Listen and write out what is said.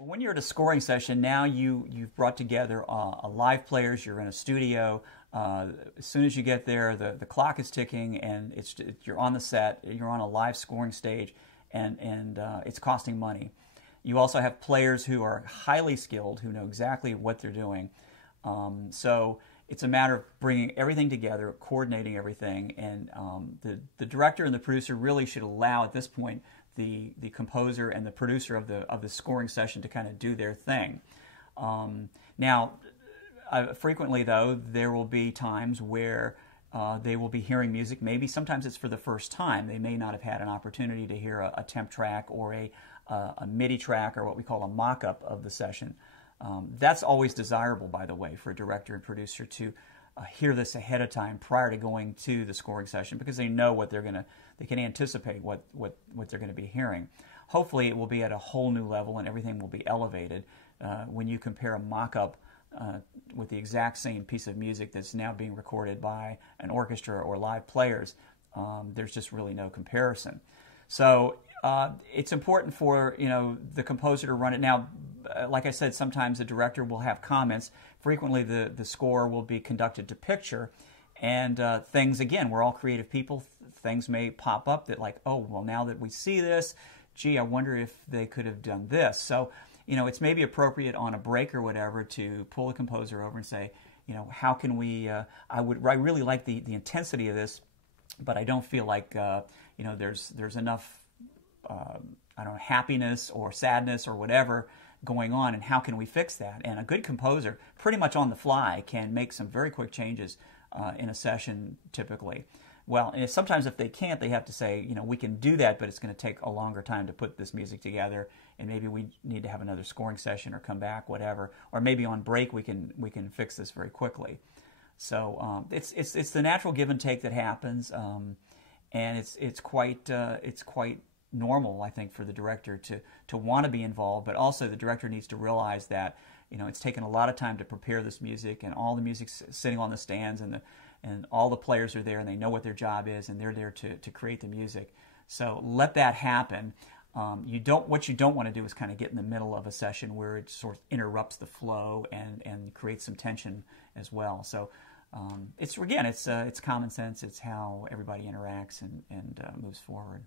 Well, when you're at a scoring session, now you've brought together a live players. You're in a studio. As soon as you get there, the clock is ticking, and you're on the set. You're on a live scoring stage, and it's costing money. You also have players who are highly skilled, who know exactly what they're doing. So it's a matter of bringing everything together, coordinating everything, and the director and the producer really should allow at this point the composer and the producer of the scoring session to kind of do their thing. Now, frequently though, there will be times where they will be hearing music. Maybe sometimes it's for the first time. They may not have had an opportunity to hear a temp track or a MIDI track, or what we call a mock-up of the session. That's always desirable, by the way, for a director and producer to hear this ahead of time prior to going to the scoring session, because they know what they can anticipate what they're going to be hearing. Hopefully it will be at a whole new level and everything will be elevated. When you compare a mock-up with the exact same piece of music that's now being recorded by an orchestra or live players, there's just really no comparison. So it's important for the composer to run it. Now, like I said, sometimes the director will have comments. Frequently the score will be conducted to picture, and things, again, we're all creative people, things may pop up that, like, oh, well, now that we see this, gee, I wonder if they could have done this. So it's maybe appropriate on a break or whatever to pull the composer over and say, how can we, I really like the intensity of this, but I don't feel like there's enough I don't know, happiness or sadness or whatever going on, and how can we fix that? And a good composer, pretty much on the fly, can make some very quick changes in a session typically. Well, and sometimes if they can't, they have to say, we can do that, but it's going to take a longer time to put this music together, and maybe we need to have another scoring session or come back, whatever. Or maybe on break we can fix this very quickly. So it's the natural give and take that happens, and it's quite normal, I think, for the director to want to be involved, but also the director needs to realize that it's taken a lot of time to prepare this music, and all the music's sitting on the stands, and all the players are there, and they know what their job is, and they're there to create the music. So let that happen. What you don't want to do is kind of get in the middle of a session where it sort of interrupts the flow and creates some tension as well. So it's common sense. It's how everybody interacts and moves forward.